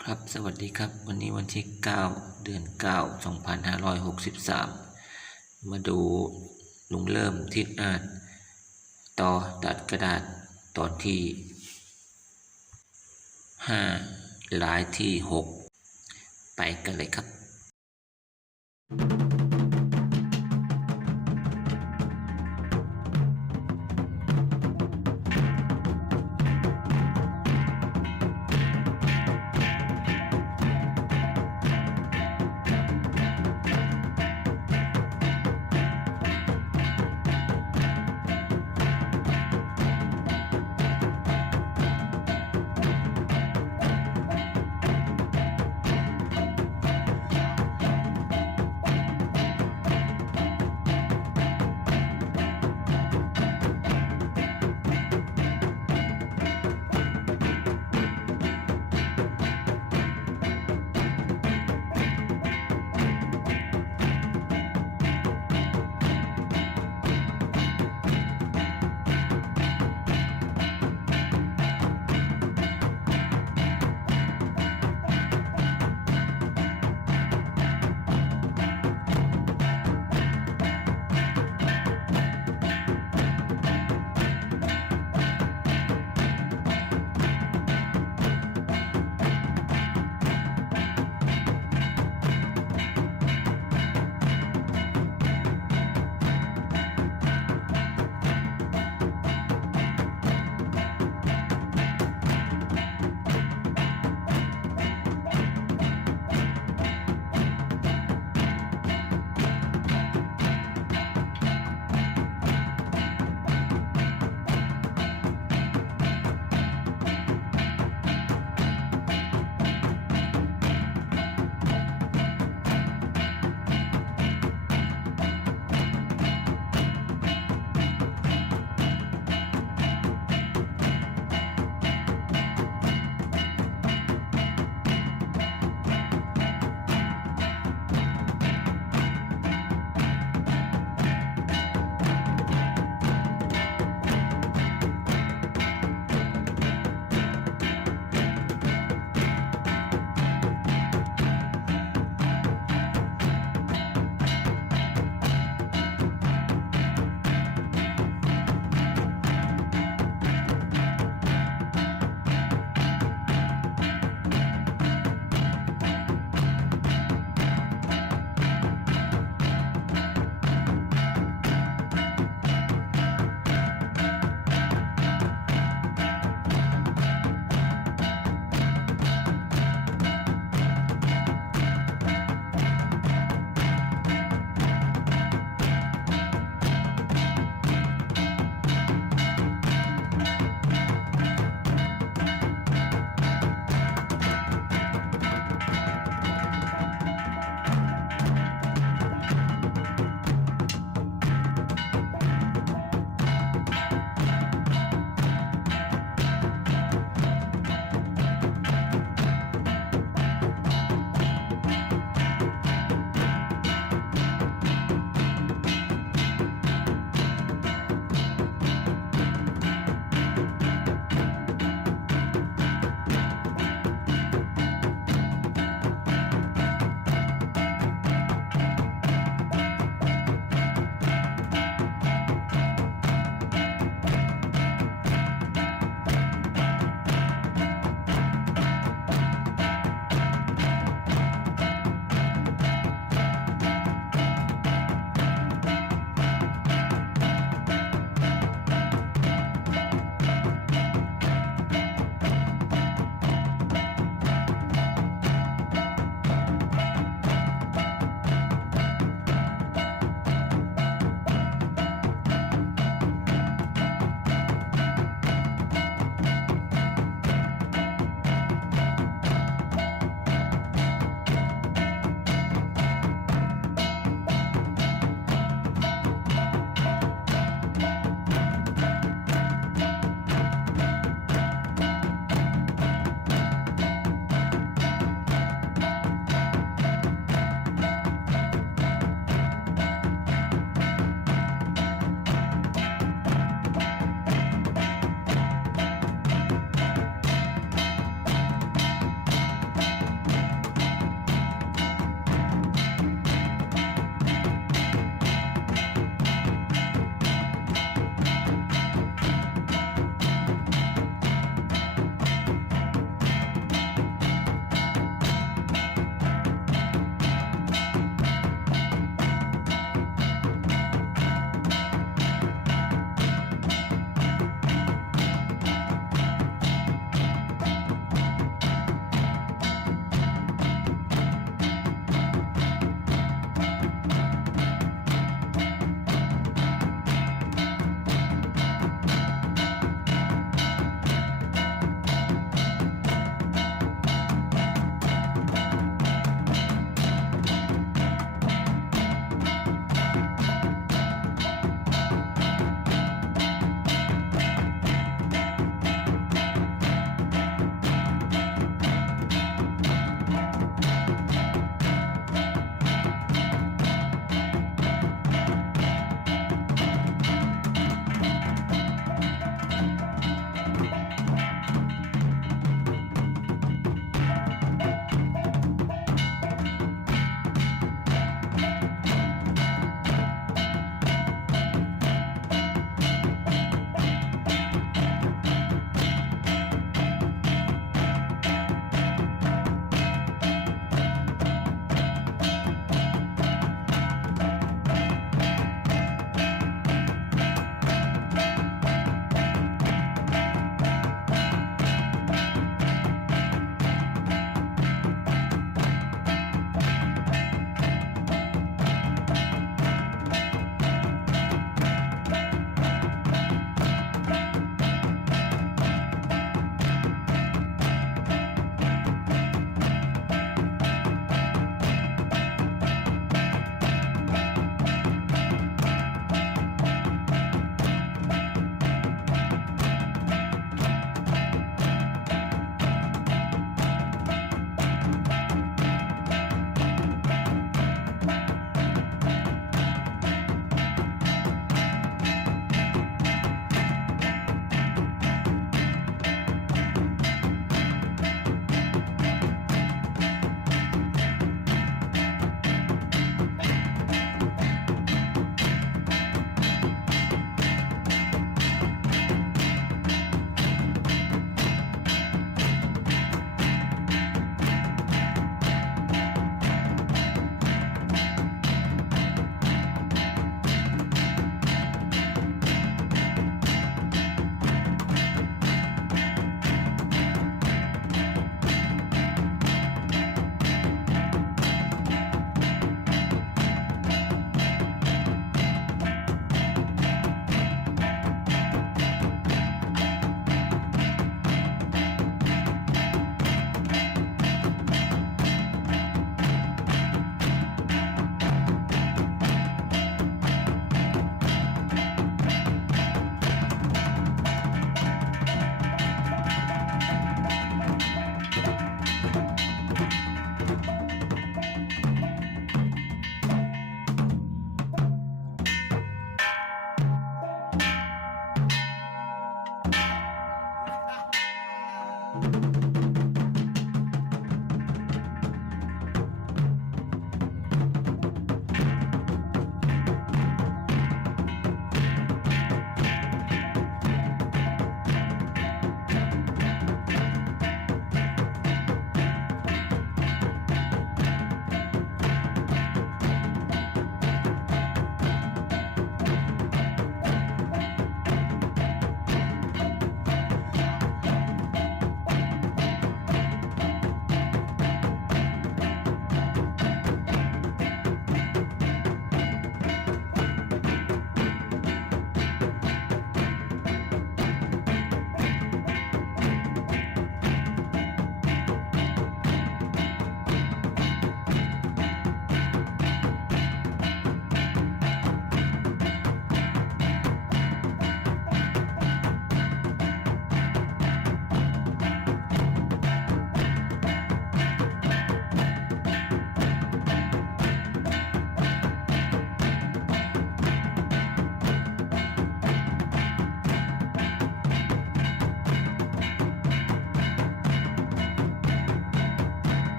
ครับ สวัสดีครับ วันนี้วันที่ 9 เดือน 9 2563 มาดูลุงเริ่มทิศอ่าจต่อตัดกระดาษตอนที่5ลายที่ 6 ไปกันเลยครับค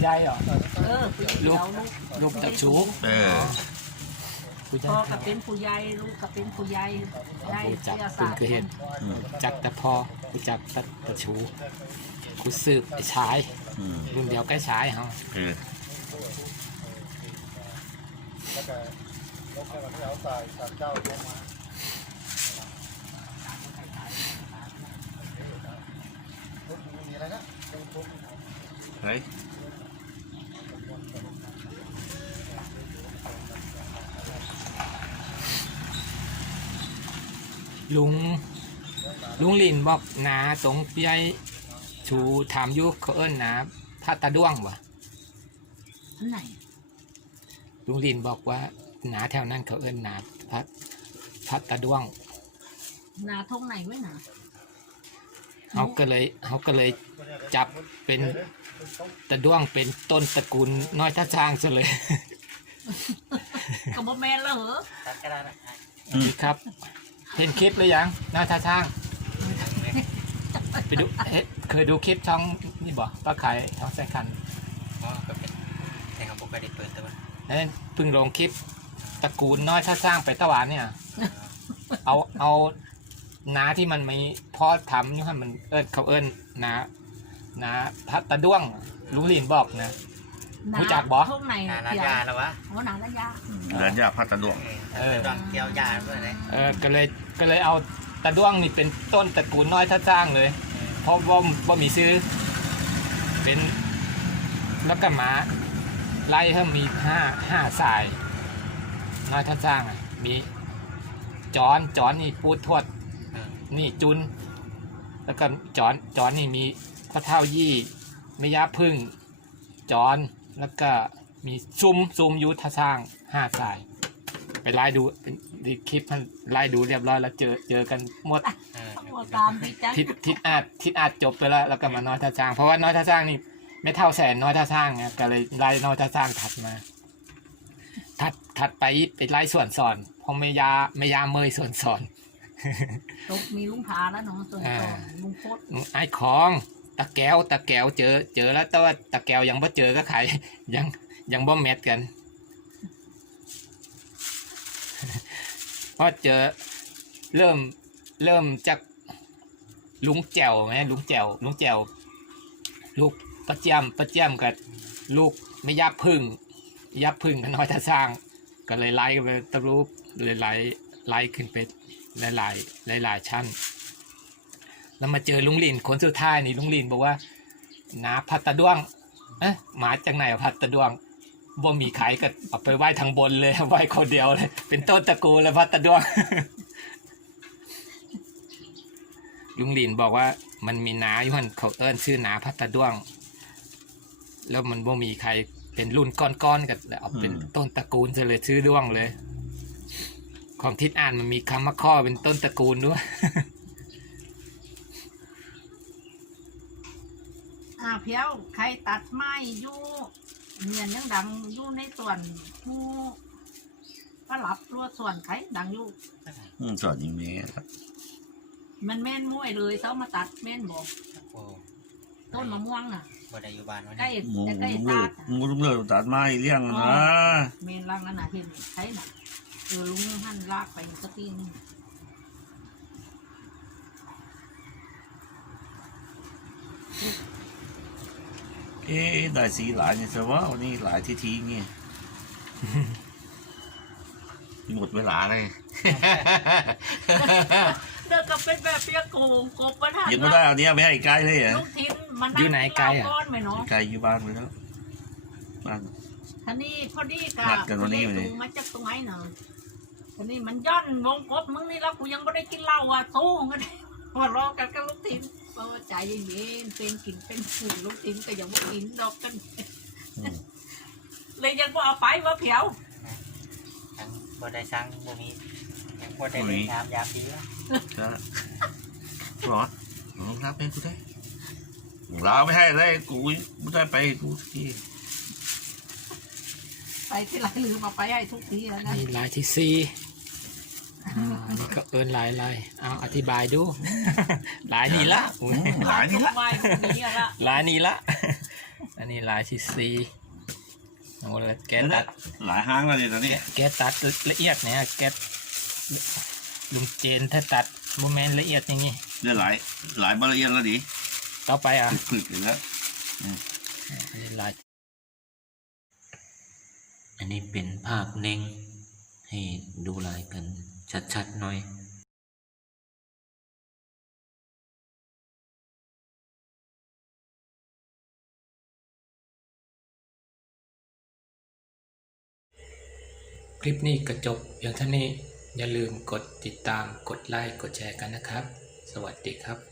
ใหญ่เหรอเออผู้ลูเดีกยวลูกลูกตะชูเออผู้ใหญ่พ่อก็เป็นผู้ใหญ่ลูกก็เป็นผู้ใหญ่ได้ผู้จักเสียคุณสาเคยเห็นจักแต่พ่อผู้จักตะตะชูกูสืบไอ้ชายอืมรุ่นเดียวใกล้ชายเฮาเออเฮ้ย ลุงลุงลินบอกหนาตรงพี่ใหญ่ชูถามอยุเขาเอิ้นหนาพระตาด้วงวะอันไหนลุงลินบอกว่าหนาแถวนั้นเขาเอิ้นหนาพระพระตาด้วงนาทงไหนไว้หนาเขาก็เลยเขาก็เลยจับเป็นตะด้วงเป็นต้นตระกูลน้อยท่าช้างซะเลยก็บ่แม่นแล้วเหรอนี่ครับ เห็นคลิปหรือยังน้อยท่าช้าง ไปดูเอ๊ะเคยดูคลิปช่องนี่บ่ป้าขายช่องแซคันอ๋อก็เป็นแต่เขาบอกว่าได้เปิดแต่ว่าเอ้ยเพิ่งลงคลิปตระกูลน้อยท่าช้างไปตะวันเนี่ย เอาเอานาที่มันมีพ่อทำนี่ให้มันเอิ้นเขาเอิ้นนานาพัดตะด้วงลุงลินบอกนะ รู้จักบ่ทงไหนงานเกี่ยวยาแล้ววะโอ้หนาละยาเดินยาพัดตะดวงเออต้องเกี่ยวยาด้วยนะเออก็เลยก็เลยเอาตะด้วงนี่เป็นต้นตระกูลน้อยท่าจ้างเลย เพราะว่าว่ามีซื้อ เป็นแล้วก็หมาไล่ให้มีห้าห้าสาย น้อยท่าจ้างอะมีจอนจอนนี่ปูดทวดเออนี่จุน แล้วก็จอนจอนนี่มีพ่อเท่ายี่ไม่ยาพึ่ง จอน แล้วก็มีซุมซุมอยุทธสร้างห้าสาย ไปไล่ดูดีคลิปมันไล่ดูเรียบร้อยแล้วเจอเจอกันหมดเออต้องตามพี่จักทิศทิศอาจทิศอาจจบไปแล้วแล้วก็มาน้อยท่าสร้าง เพราะว่าน้อยท่าสร้างนี่ไม่เท่าแสนน้อยท่าสร้างไงก็เลยไล่น้อยท่าสร้างถัดมาถัดถัดไปไปไล่ส่วนสอนเพราะไม่ยาไม่ยาเมยส่วนสอนตกมีลุงพาแล้วเนาะส่วนอ่าต่อลุงโคตรไอ้ของ ตะแก้วตะแก้วเจอ เจอแล้วแต่ว่าตะแก้วยังบ่เจอก็ใครยังยังบ่แมทกันพราะเจอเริ่มเริ่มจากลุงแจวไหมลุงแจวลุงแจวลูกประเจียมประเจียมกับลูกไม่ยับพึ่งยับพึ่งกันน้อยท่าสร้าง ก็เลยไล่ไปตะรูปเลยไล่ไล่ขึ้นไปหลายหลายหลายชั้น แล้วมาเจอลุงลินคนสุดท้ายนี่ลุงลินบอกว่านาพัดตะด้วงเอ๊ะหมาจากไหนอะพัดตะด้วงบ่มีขายก็เอาไปไหว้ทางบนเลยไหว้คนเดียวเลย เป็นต้นตะกูลเลยพัดตะด้วงลุงลินบอกว่ามันมีนาอยู่หันเขาเอิ้นชื่อนาพัดตะด้วง แล้วมันบ่มีใครเป็นรุ่นก้อนๆกันเอาเป็นต้นตระกูลเลยชื่อด้วงเลย ของทิศอ่านมันมีคำว่าข้อเป็นต้นตระกูลด้วย อ่าเพียวใครตัดไม้อยู่เนียนยังดังอยู่ในส่วนผู้ก็หลับรัวส่วนใครดังอยู่อืมสอนยิงเมย์ครับมันแม่นมวยเลยเขามาตัดแม่นบอกโอ้ต้นมะม่วงน่ะบ่ได้อยู่บ้านวันใกล้นี้หมูจะใกล้ลุงเลิตากดหมูลุงเลิกตัดไม้เลี้ยงนะ เมนล่างนั่นน่ะเห็นใช่น่ะเออลุงหันลากไปสักทีนึง เอ๊ะได้สีหลายเนี่ยแต่ว่าวันนี้หลายที่ทีเงี้ยหมดเวลาเลย เด็กก็เป็นแบบเปียกโกงกบประทานยังไม่ได้เอาเนี้ยไม่ให้ไกลเลยเหรอลูกทิ้นมันอยู่ไหนไกลอะก้อนไหมเนาะไกลอยู่บ้านไปแล้วบ้านท่านี่พอดีกันัดกันวันนี้เลยมันจะตรงไหนเนาะท่านี่มันย่อนวงกบมึงนี่แล้วกูยังไม่ได้กินเหล้าอะสู้กันเลยหัวเรอกันกับลูกทิ้น เพราะว่าใจเย็นๆเป็นกินเป็นผูลูกทิ้นก็ยังไม่กินดอกกันอืมเลยยังบ่เอาไปว่าเผียวทั้งบ่ได้สั่งบ่มียังบ่ได้ไปถามยาผีวะก็ร้อนลองรับให้กูได้ลาไม่ให้ได้กูไม่ได้ไปกูที่ไปที่ไรลืมเอาไปให้ทุกทีแล้วนะนี่ลายที่สี่ อ่านี่ก็เอินลายลายเอาอธิบายดูลายนี้ละอืมหลายนี่ละไม่พวกนี้ละลายนี้ละ อันนี้ลายที่สี่โอ้แล้วแกเดี๋ยวตันะดหลายห้างแล้วดิตอนนี้แกตัดละเอียดเนี่ยแกลุงเจนถ้าตัดโมเมนต์ละเอียดอย่างงี้เดี๋ยวหลายหลายบละเอียดแล้วดิต่อไปอะคลึกๆแล้วอันนี้ลายอันนี้เป็นภาพเน่งให้ดูลายกัน ชัดๆหน่อยคลิปนี้ก็จบอย่างเท่านี้อย่าลืมกดติดตามกดไลค์กดแชร์กันนะครับ สวัสดีครับ